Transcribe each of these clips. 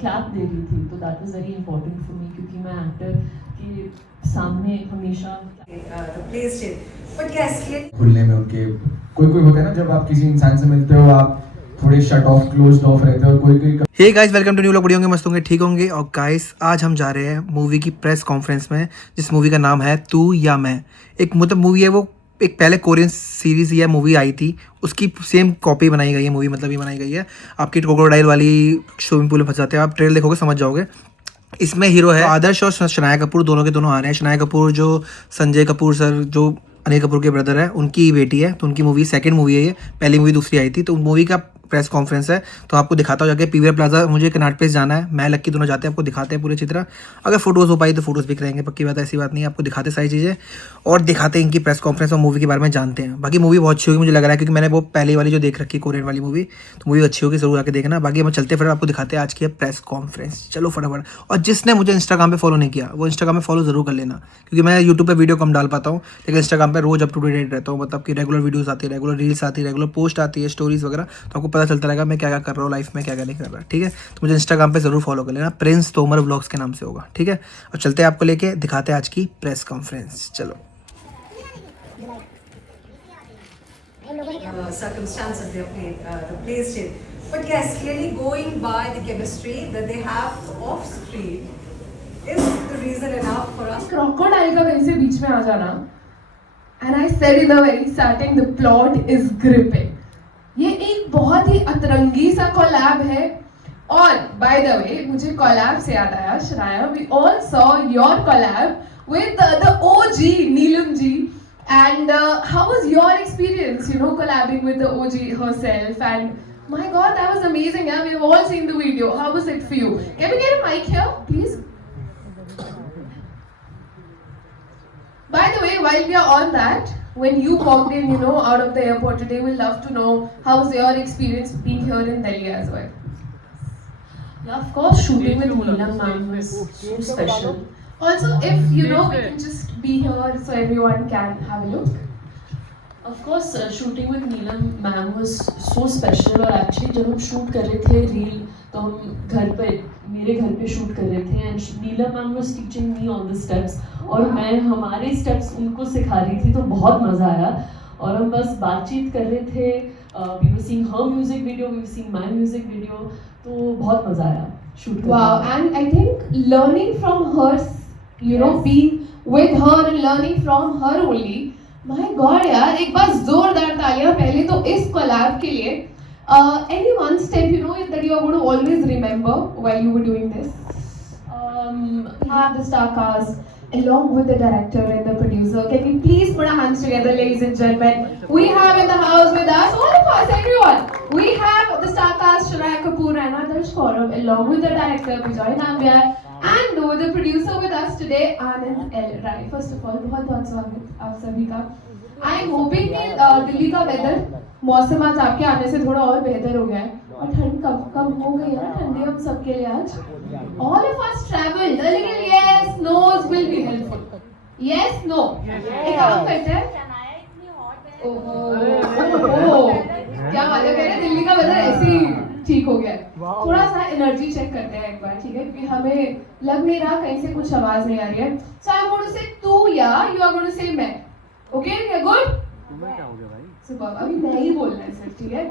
क्लैप दे रही थी, तो that was very important for me क्योंकि मैं एक्टर के सामने हमेशा खुलने में उनके कोई कोई होता है ना, जब आप किसी इंसान से मिलते हो आप थोड़े शट ऑफ क्लोज्ड ऑफ रहते हो, और कोई कोई hey guys, welcome to new vlog. बढ़िया होंगे, मस्त होंगे, ठीक होंगे। और गाइस आज हम जा रहे हैं मूवी की प्रेस कॉन्फ्रेंस में, जिस मूवी का नाम है तू या मैं। एक मतलब मूवी है वो, एक पहले कोरियन सीरीज या मूवी आई थी, उसकी सेम कॉपी बनाई गई है मूवी, मतलब ये बनाई गई है। आपकी क्रोकोडाइल वाली स्विमिंग पूल में फंस जाते हैं, आप ट्रेलर देखोगे समझ जाओगे। इसमें हीरो है आदर्श और शनाया कपूर, दोनों के दोनों आ रहे हैं। शनाया कपूर जो संजय कपूर सर, जो अनिल कपूर के ब्रदर है, उनकी बेटी है, तो उनकी मूवी सेकंड मूवी है ये। पहली मूवी दूसरी आई थी, तो मूवी का प्रेस कॉन्फ्रेंस है, तो आपको दिखाता हो जाके। पीवीआर प्लाजा मुझे कनाट प्लेस जाना है, मैं लक्की दोनों जाते हैं, आपको दिखाते हैं पूरी अच्छी तरह। अगर फोटोज़ हो पाई तो फोटोज़ भी कराएंगे, पक्की बात है, ऐसी बात नहीं है। आपको दिखाते सारी चीज़ें और दिखाते हैं इनकी प्रेस कॉन्फ्रेंस और मूवी के बारे में जानते हैं। बाकी मूवी बहुत अच्छी होगी मुझे लग रहा है, क्योंकि मैंने वो पहली वाली जो देख रखी कोरियन वाली मूवी, तो मूवी अच्छी होगी, जरूर आके देखना। बाकी हम चलते फिर आपको दिखाते हैं आज की प्रेस कॉन्फ्रेंस। चलो फटाफट। और जिसने मुझे इंस्टाग्राम पे फॉलो नहीं किया, वो इंस्टाग्राम पे फॉलो जरूर कर लेना, क्योंकि मैं यूट्यूब पे वीडियो कम डाल पाता हूँ, लेकिन इंस्टाग्राम पे रोज अप टू डेट रहता हूँ। मतलब कि रेगुलर वीडियोस आती है, रेगुलर रील्स आती है, रेगुलर पोस्ट आती है, स्टोरीज वगैरह, तो आपको पता चलता रहेगा मैं क्या क्या कर रहा हूँ लाइफ में, क्या क्या नहीं कर रहा। ठीक है, तो मुझे इंस्टाग्राम पे जरूर फॉलो कर लेना, प्रिंस तोमर व्लॉग्स के नाम से होगा। ठीक है, अब चलते हैं, आपको लेके दिखाते हैं आज की प्रेस कॉन्फ्रेंस। चलो। Circumstances they have placed in. But yes, clearly going by the chemistry that they have off screen is the reason enough for us. Crocodile का कहीं से बीच में आ जाना, and I said in the very starting the plot is gripping. ये एक बहुत ही अतरंगी सा कोलैब है। और बाय द वे मुझे कोलैब से याद आया, श्राया, we all saw your collab with the OG Neelam ji. And how was your experience, you know, collabing with the OG herself? And my God, that was amazing. Yeah, we've all seen the video. How was it for you? Can we get a mic here, please? By the way, while we are on that, when you walked in, you know, out of the airport today, we'd love to know how was your experience being here in Delhi as well. Yeah, of course, shooting with Neelam ma'am was so special. Also, if you know, we can just be here so everyone can have a look. Of course, shooting with Neelam ma'am was so special. और actually जब हम शूट कर रहे थे रील, तो हम घर पे, मेरे घर पे शूट कर रहे थे, and Neelam ma'am was teaching me all the steps, और मैं हमारे steps उनको सिखा रही थी, तो बहुत मज़ा आया। और हम बस बातचीत कर रहे थे, we were seeing her music video, we were seeing my music video, तो बहुत मज़ा आया शूट करने। Wow, and I think learning from her, you know, being with her and learning from her only. My God यार, एक बार जोरदार तालियां पहले तो इस कोलैब के लिए। Any one step, you know, that you are going to always remember while you were doing this? We have the star cast along with the director and the producer. Can we please put our hands together, ladies and gentlemen? We have in the house with us, all of us, everyone. We have the star cast, Shranaya Kapoor and Adarsh Kaurav, along with the director Bijoy Nambiar, and with the producer with us today, Anand L. Rai. First of all, बहुत स्वागत आप सभी का। I am hoping कि दिल्ली का वेदर, मौसम आज आपके आने से थोड़ा और बेहतर हो गया है, और ठंड कम हो गई है ना, ठंडी हम सबके लिए आज। All of us traveled. A little yes, no's will be helpful. Yes, no. एक काम करते हैं। ओह, क्या बात है, कह रहे दिल्ली का वेदर ऐसे ही ठीक हो गया है। थोड़ा सा एनर्जी चेक करते हैं एक बार, ठीक है, क्योंकि हमें लग नहीं रहा, कहीं से कुछ आवाज नहीं आ रही है। So I'm going to say तू या, you are going to say मैं. Okay, we are good? Super. अभी मैं ही बोलना है सिर्फ, ठीक है?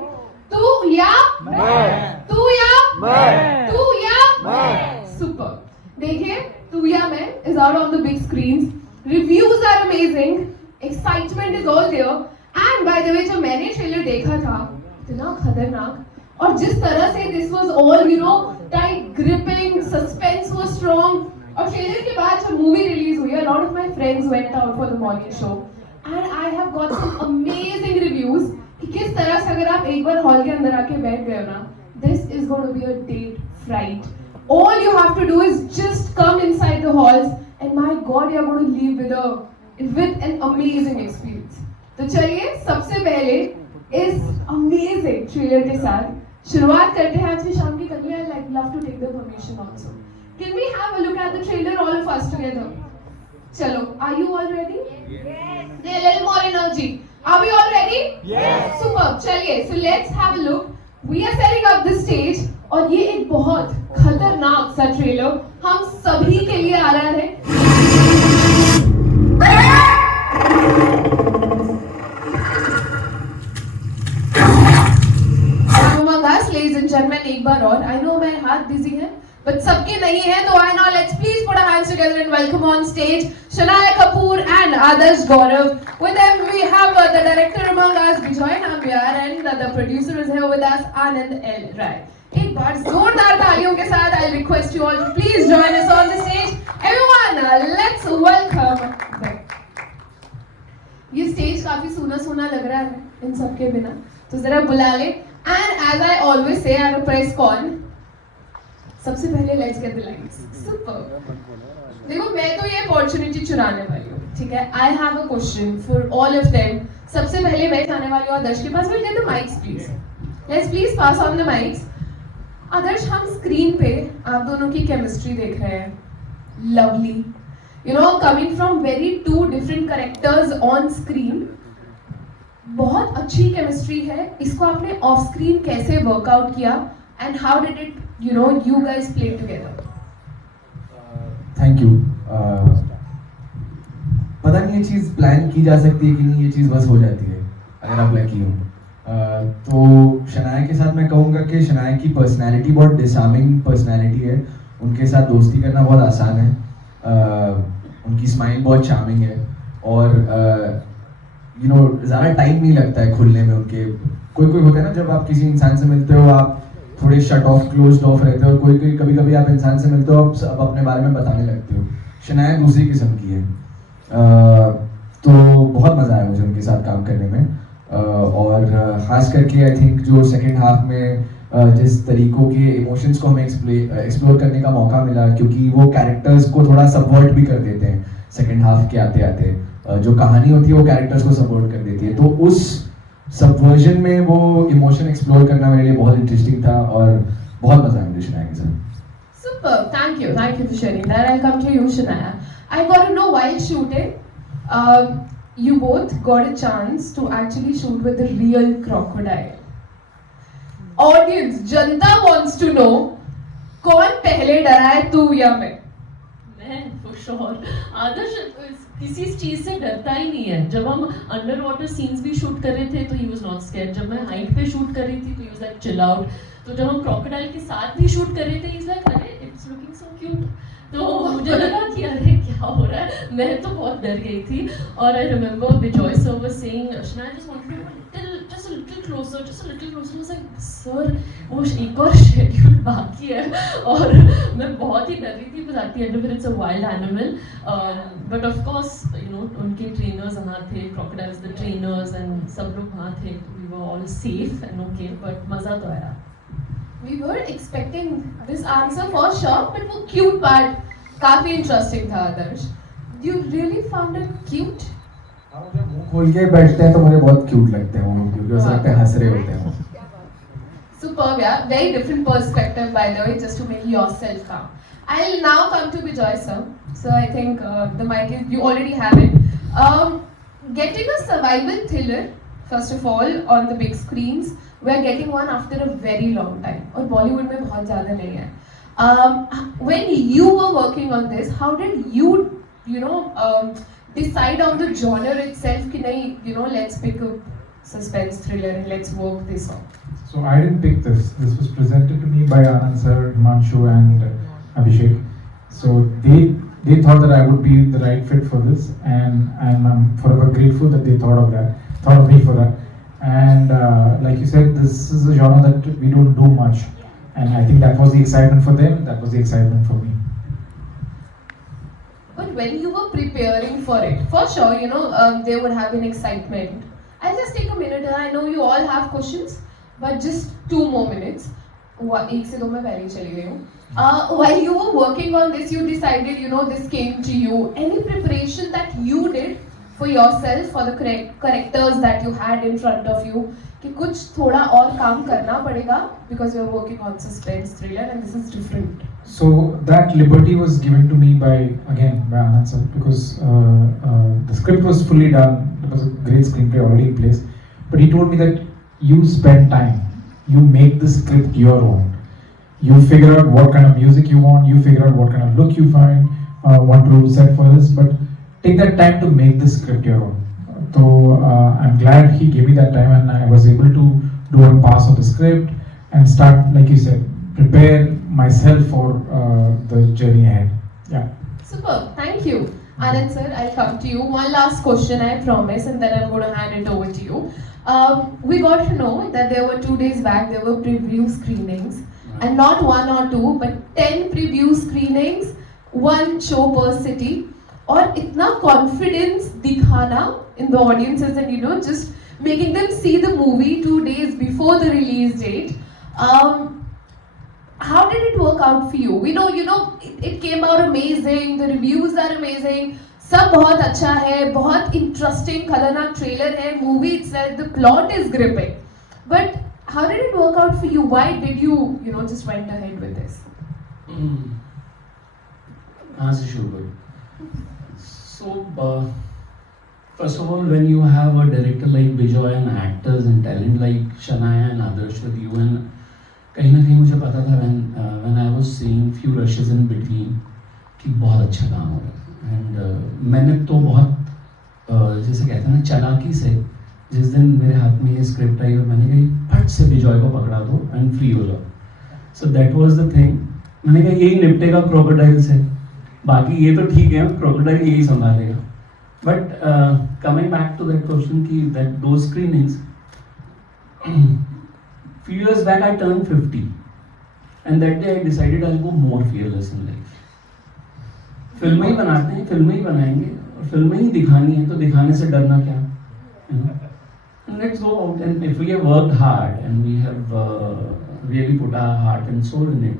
तू या मैं, तू या मैं, तू या मैं. Super. देखिए, तू या मैं is out on the big screens. Reviews are amazing. Excitement is all there. And by the way, जब मैंने ट्रेलर देखा था, इतना खतरनाक, और जिस तरह से this was all, you know, tight gripping, suspense was strong. और ट्रेलर के बाद जब मूवी रिलीज हुई, a lot of my friends went out for the morning show, and I have got some amazing reviews कि किस तरह से अगर आप एक बार हॉल के अंदर आके बैठ गए हो ना, this is going to be a date fright. All you have to do is just come inside the halls, and my God, you are going to leave with an amazing experience. तो चलिए सबसे पहले इस amazing trailer के साथ शुरुआत करते हैं आज की शाम की। कल I like love to take the permission also. Can we have a look at the trailer all of us together? चलो, are you all ready? Yes. दे little more energy. Are we all ready? Yes. Super. चलिए, so let's have a look. We are setting up the stage और ये एक बहुत खतरनाक सा ट्रेलर हम सभी के लिए आ रहा है। Ladies and gentlemen, एक बार और, I know मेरे हाथ बिजी है, but सबके नहीं है, तो I know let's please put our hands together and welcome on stage Shanaya Kapoor and Adarsh Gaurav. With them we have the director among us, Bijoy Nambiar, and the producer is here with us, Anand L. Rai. एक बार जोरदार तालियों के साथ I'll request you all to please join us on the stage. Everyone, let's welcome them. ये स्टेज काफी सूना सूना लग रहा है इन सबके बिना, तो जरा बुला ले। And as I always say at a press con, सबसे पहले let's get the lines. Super. देखो मैं तो ये opportunity चुराने वाली हूँ, ठीक है? I have a question for all of them. सबसे पहले मैं जाने वाली हूँ आदर्श के पास. We'll get the mics please. Let's please pass on the mics. आदर्श, हम स्क्रीन पे आप दोनों की केमिस्ट्री देख रहे हैं. Lovely. You know, coming from very two different characters on screen. बहुत अच्छी केमिस्ट्री है. इसको आपने ऑफ स्क्रीन कैसे वर्कआउट किया and how did it you guys play together? Thank you. पता नहीं ये चीज़ प्लान की जा सकती है कि नहीं, ये चीज़ बस हो जाती है अगर आप लकी हो. तो शनाया के साथ मैं कहूँगा कि शनाया की पर्सनैलिटी बहुत डिसार्मिंग पर्सनैलिटी है. उनके साथ दोस्ती करना बहुत आसान है. उनकी स्माइल बहुत चार्मिंग है और ज़्यादा टाइम नहीं लगता है खुलने में उनके. कोई होता है ना, जब आप किसी इंसान से मिलते हो आप थोड़े शट ऑफ क्लोज्ड ऑफ रहते हो, और कोई कभी आप इंसान से मिलते हो आप अपने बारे में बताने लगते हो. शनाया दूसरी किस्म की है. तो बहुत मज़ा आया मुझे उनके साथ काम करने में. और ख़ास करके आई थिंक जो सेकेंड हाफ में जिस तरीक़ों के इमोशंस को हमें एक्सप्लोर करने का मौका मिला, क्योंकि वो कैरेक्टर्स को थोड़ा सपोर्ट भी कर देते हैं सेकेंड हाफ के आते आते. जो कहानी होती है वो कैरेक्टर्स को सपोर्ट कर देती है, तो उस सबवर्जन में वो इमोशन एक्सप्लोर करना मेरे लिए बहुत इंटरेस्टिंग था और बहुत मजा आया मुझे शनाया के साथ. Super, thank you for sharing that. I'll come to you, Shanaya. I got to know while shooting, you both got a chance to actually shoot with the real crocodile. Audience, Janata wants to know, कौन पहले डरा है, तू या मैं? मैं for sure. आदर्श किसी चीज से डरता ही नहीं है. जब हम अंडर वाटर सीन्स भी शूट कर रहे थे तो ही वाज नॉट स्कैर्ड. जब मैं हाइट पे शूट कर रही थी तो he was like chill out. तो जब हम क्रोकोडाइल के साथ भी शूट कर रहे थे ही वाज लाइक अरे इट्स लुकिंग सो क्यूट. तो मुझे लगा कि अरे क्या हो रहा है. मैं तो बहुत डर गई थी. और I remember Bijoy sir was saying Shanaya just wanted to just a little closer. I was like, sir, वो एक और शेड्यूल बाकी है. और मैं बहुत ही डर रही थी because at the end of it it's a wild animal. But of course, उनके trainers वहाँ थे, crocodiles the trainers and सब लोग वहाँ थे. We were all safe and okay, but मज़ा तो आया. We were expecting this answer for sure, but वो cute part काफी interesting था आदर्श. You really found it cute? हाँ, जब मुंह खोल के बैठते हैं तो मुझे बहुत क्यूट लगते हैं वो लोग, क्योंकि उस वक्त हंस रहे होते हैं. Superb, yeah. Very different perspective, by the way, just to make yourself calm. I'll now come to Bijoy sir. So I think the mic is, you already have it. Getting a survival thriller, first of all, on the big screens, we are getting one after a very long time. और Bollywood में बहुत ज़्यादा नहीं है. When you were working on this, how did you decide on the genre itself कि नहीं, let's pick a suspense thriller and let's work this out? So I didn't pick this. This was presented to me by Anand sir, Himanshu and Abhishek. So they thought that I would be the right fit for this, and I'm forever grateful that they thought of me for that. And like you said, this is a genre that we don't do much, and I think that was the excitement for them. That was the excitement for me. But when you were preparing for it, for sure, there would have been excitement. I'll just take a minute, and I know you all have questions, but just 2 more minutes. एक से दो मैं पहले ही चली गई हूँ. While you were working on this, you decided, this came to you. Any preparation that you did for yourself, for the characters that you had in front of you, कि कुछ थोड़ा और काम करना पड़ेगा because you're working on suspense thriller and this is different. So that liberty was given to me by Anand sir, because the script was fully done. It was a great screenplay already in place, but he told me that you spend time, you make the script your own. You figure out what kind of music you want. You figure out what kind of look you want to set for this. But take that time to make the script your own. So I'm glad he gave me that time, and I was able to do a pass of the script and start, like you said, prepare myself for the journey ahead. Yeah. Super, thank you. Anand sir, I'll come to you. One last question, I promise, and then I'm going to hand it over to you. We got to know that there were 2 days back, there were preview screenings, and not 1 or 2, but 10 preview screenings, 1 show per city. और इतना confidence दिखाना in the audiences and just making them see the movie 2 days before the release date. How did it work out for you? We know, it came out amazing. The reviews are amazing. सब बहुत अच्छा है, बहुत interesting, खतरनाक trailer है. Movie itself, the plot is gripping. But how did it work out for you? Why did you, just went ahead with this? As you should. So, first of all, when you have a director like Bijoy and actors and talent like Shania and Adarsh with you, and कहीं ना कहीं मुझे पता था when I was seeing few rushes in between कि बहुत अच्छा काम हो रहा है, and मैंने तो बहुत जैसे कहते हैं ना चालाकी से जिस दिन मेरे हाथ में ये स्क्रिप्ट आई और मैंने कही फट से बिजॉय को पकड़ा दो एंड फ्री हो जाओ. So that was the thing. मैंने कहा यही निपटेगा क्रोकोडाइल से, बाकी ये तो ठीक है, क्रोकोडाइल यही संभालेगा. But coming back to that question की दैट दो screenings, few years back I turned 50 and that day I decided I'll go more fearless in life. फिल्में ही बनाते हैं, फिल्में ही बनाएंगे और फिल्में ही दिखानी है, तो दिखाने से डरना क्या, and let's go out, and if we have worked hard and we have really put our heart and soul in it,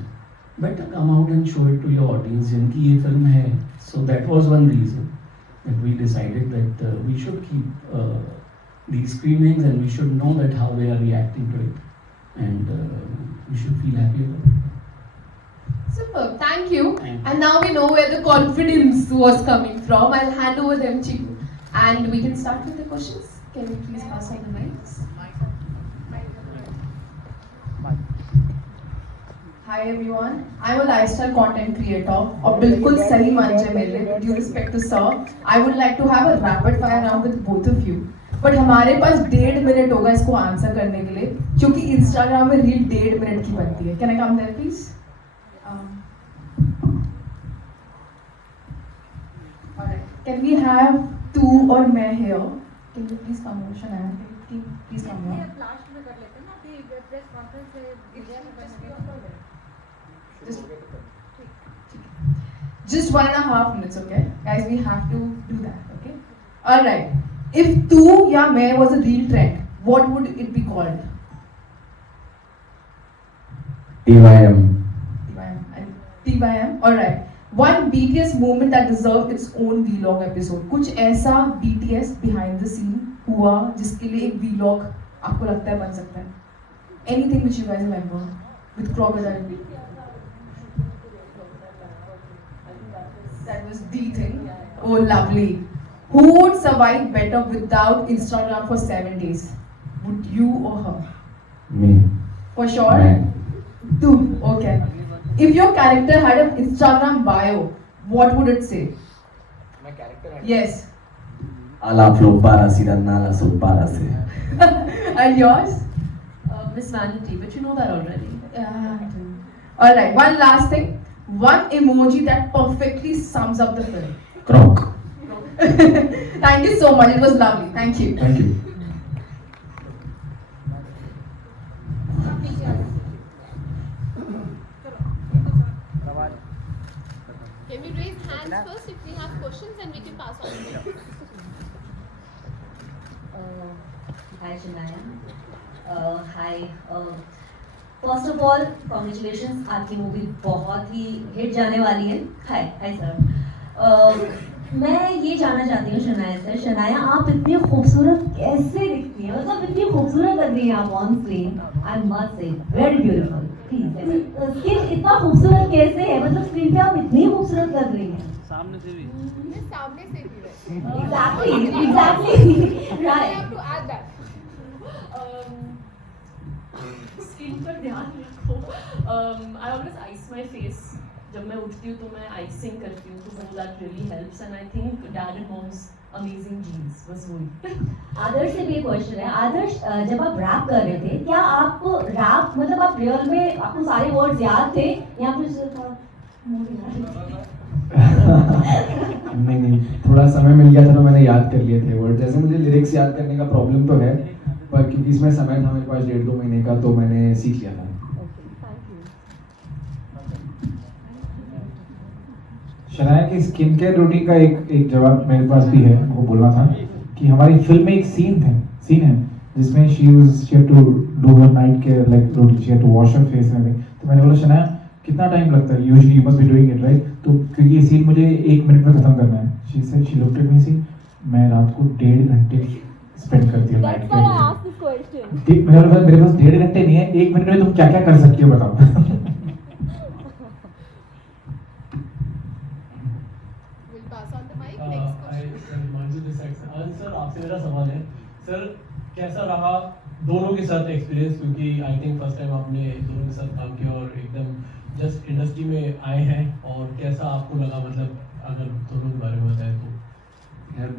better come out and show it to your audience जिनकी ये फिल्म है. So that was one reason that we decided that we should keep these screenings and we should know that how they are reacting to it, and we should feel happy about it. Super, thank you. Thank you. And now we know where the confidence was coming from. I'll hand over them to you. And we can start with the questions. Can you please pass on the mics? Hi everyone, I'm a lifestyle content creator. और बिल्कुल सही मंच है मेरे लिए. With due respect to sir, I would like to have a rapid fire round with both of you. But हमारे पास 1.5 मिनट होगा इसको आंसर करने के लिए, क्योंकि इंस्टाग्राम में रील 1.5 मिनट की बनती है. Can I come there please? Can we have तू और मैं here? Can you please come over? Shanaya please come over. Last में कर लेते हैं ना, अभी प्रेस कॉन्फ्रेंस है. Just 1.5 minutes, okay? Guys, we have to do that, okay? Alright. If Tu Ya Main was a real trend, what would it be called? TYM. TYM? Alright. One BTS moment that deserved its own vlog episode. कुछ ऐसा BTS behind the scene हुआ जिसके लिए एक vlog आपको लगता है बन सकता है? Anything which you guys remember with Crocodile? That was the thing. Oh, lovely. Who would survive better without Instagram for 7 days? Would you or her? Me. For sure? Man. Tu. Okay. If your character had an Instagram bio, what would it say? My character. Yes. Ala flow para sirana la so para se. And yours? Miss Vanity, but you know that already. Yeah. Alright, one last thing. One emoji that perfectly sums up the film. Croc. Thank you so much. It was lovely. Thank you. Thank you. Can you raise hands first if we have questions and we can pass on? Hi Shania. Hi. First of all, congratulations. आपकी मूवी बहुत ही हिट जाने वाली है. Hi sir. मैं ये जानना चाहती हूँ शनाया से. शनाया, आप इतनी खूबसूरत कैसे दिखती हैं? मतलब इतनी खूबसूरत लग रही हैं आप on screen. I must say, very beautiful. Skin इतना खूबसूरत कैसे है? मतलब स्क्रीन पे आप इतनी खूबसूरत लग रही हैं. सामने से भी Exactly. I have to add that. Screen पर ध्यान रखो. तो I always ice my face जब मैं उठती हूँ तो मैं आइसिंग करती हूँ तो वो that really helps and I think dad and mom's amazing genes बस वही। आदर्श से भी एक क्वेश्चन है। आदर्श, जब आप रैप कर रहे थे, क्या आपको रैप मतलब आप रियल में आपको सारे वर्ड्स याद थे या फिर सिर्फ आप मुंह हिला रहे थे? नहीं, थोड़ा समय मिल गया था तो मैंने याद कर लिए थे वर्ड। जैसे मुझे लिरिक्स याद करने का प्रॉब्लम तो है, पर क्योंकि इसमें समय था मेरे पास 1.5-2 महीने का, तो मैंने सीख लिया था। शनाया की स्किन केयर रूटीन का एक जवाब मेरे पास भी है, वो बोलना था कि हमारी फिल्म में एक सीन है जिसमें she had to do her night care like routine, she had to wash her face and तो मैंने बोला शनाया कितना टाइम लगता है, usually you must be doing it right, तो क्योंकि ये सीन मुझे 1 मिनट में खत्म करना है। शी लुक्ड एट मी सी, मैं रात को 1.5 घंटे स्पेंड करती हूँ नाइट केयर। मेरे पास 1.5 घंटे नहीं है, 1 मिनट में तुम क्या क्या कर सकती हो बताओ। We'll pass on the mic. Next question. Sir आपसे मेरा सवाल है सर, कैसा रहा दोनों के साथ एक्सपीरियंस, क्योंकि आई थिंक फर्स्ट टाइम आपने दोनों के साथ काम किया और एकदम जस्ट इंडस्ट्री में आए हैं, और कैसा आपको लगा, मतलब अगर दोनों के बारे में बताएं तो। यार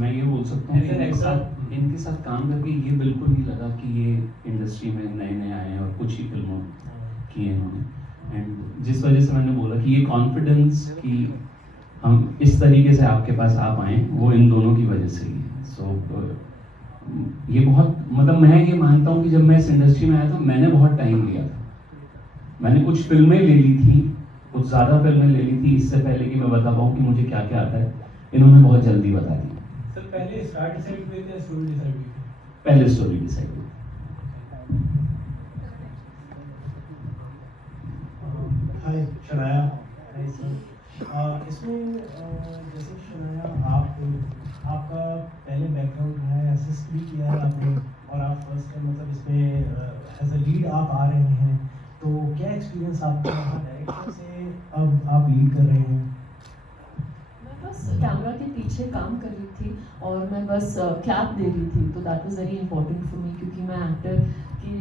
मैं ये बोल सकता हूँ कि इनके साथ काम करके ये बिल्कुल नहीं लगा कि ये इंडस्ट्री में नए नए आए हैं और कुछ ही फिल्मों की है इन्होंने। एंड जिस वजह से मैंने बोला कि ये कॉन्फिडेंस कि हम इस तरीके से आपके पास आ पाएँ वो इन दोनों की वजह से ही है। सो ये बहुत, मतलब मैं ये मानता हूँ कि जब मैं इस इंडस्ट्री में आया था मैंने बहुत टाइम लिया था। मैंने कुछ फिल्में ले ली थी, कुछ ज़्यादा फिल्में ले ली थी इससे पहले कि मैं बता पाऊँ कि मुझे क्या क्या आता है। इन्होंने बहुत जल्दी बता दिया। सर पहले स्टार्ट डिसाइड हुए थे, स्टोरी डिसाइड हुई थी? पहले स्टोरी डिसाइड हुई। हाय शनाया। Hi sir. इसमें जैसे शनाया आपका पहले बैकग्राउंड रहा है, असिस्ट भी किया है आपने, और आप फर्स्ट टाइम मतलब इसमें एज अ लीड आप आ रहे हैं, तो क्या एक्सपीरियंस आपका रहा डायरेक्टर से, अब आप लीड कर रहे हैं? मैं बस कैमरा के पीछे काम कर रही थी और मैं बस क्लैप दे रही थी, तो that was very important for me, क्योंकि मैं एक्टर के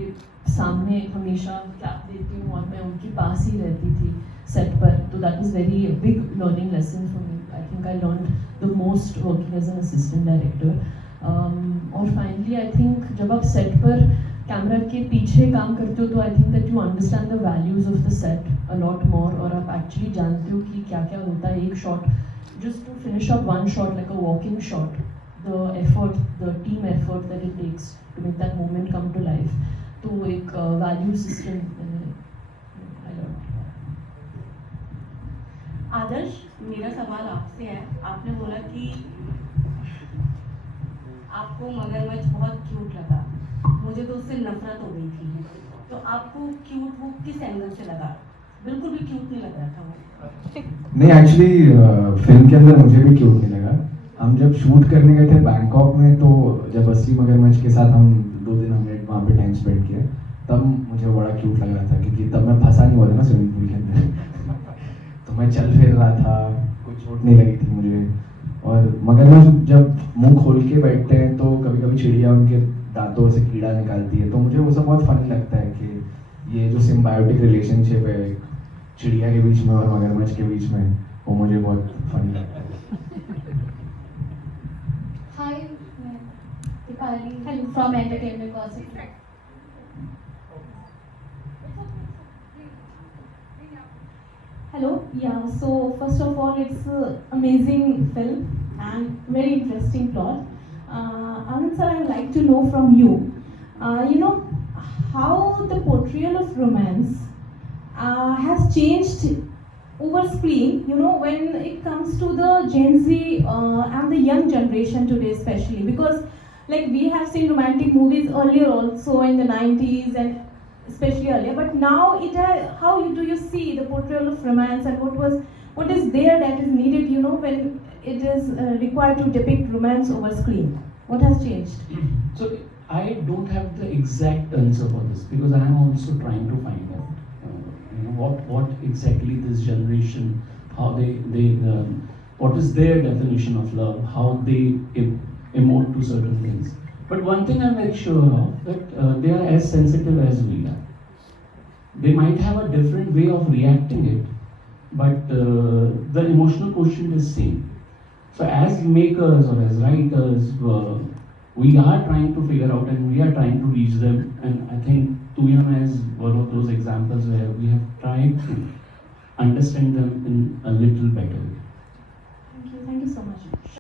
सामने हमेशा क्लैप देती हूँ और मैं उनके पास ही रहती थी सेट पर, तो that was very big learning lesson for me. I think I learned the most working as an assistant director. और फाइनली आई थिंक जब आप सेट पर कैमरा के पीछे काम करते हो तो I think that you understand the values of the set a lot more, और आप एक्चुअली जानते हो कि क्या क्या होता है एक shot, just to finish up one shot like a walking shot, the effort, the team effort that it takes to make that moment come to life, तो एक value system I learned. आदर्श, मेरा सवाल आपसे है। आपने बोला कि आपको मगरमच्छ बहुत क्यूट लगा, मुझे तो उससे नफरत हो गई थी, तो आपको क्यूट वो किस एंगल से लगा? बिल्कुल भी क्यूट नहीं लग रहा था वो। नहीं, एक्चुअली फिल्म के अंदर मुझे भी क्यूट नहीं लगा। हम जब शूट करने गए थे बैंकॉक में, तो जब असली मगरमच्छ के साथ हम 2 दिन हमने वहाँ पे टाइम स्पेंड किया, तब मुझे बड़ा क्यूट लग रहा था, क्योंकि तब मैं फंसा नहीं हुआ था ना स्विमिंग पूल के अंदर। तो मैं चल फिर रहा था, कोई चोट नहीं लगी थी मुझे। और मगरमच्छ जब मुंह खोल के बैठते हैं तो कभी कभी चिड़िया उनके दांतों से कीड़ा निकालती है, तो मुझे वो सब बहुत फनी लगता है कि ये जो सिम्बायोटिक रिलेशनशिप है चिड़िया के बीच में और मगरमच्छ के बीच में, वो मुझे बहुत फनी लगता है। Hi, मैं Deepali from Entertainment Gossip. Hello, yeah. So first of all, it's an amazing film and very interesting plot. Anand sir, I would like to know from you, how the portrayal of romance has changed over screen, when it comes to the Gen Z and the young generation today especially, because like we have seen romantic movies earlier also in the 90s and especially earlier, but now how do you see the portrayal of romance, and what is there that is needed, when it is required to depict romance over screen? What has changed? So I don't have the exact answer for this, because I am also trying to find out what exactly this generation, how they what is their definition of love, how they emote to certain things. But one thing I'm very sure of, that they are as sensitive as we are. they might have a different way of reacting it, but the emotional quotient is same. So as makers or as writers, we are trying to figure out and we are trying to reach them, and I think Tu Ya Main is one of those examples where we have tried to understand them in a little better way. Thank you so much.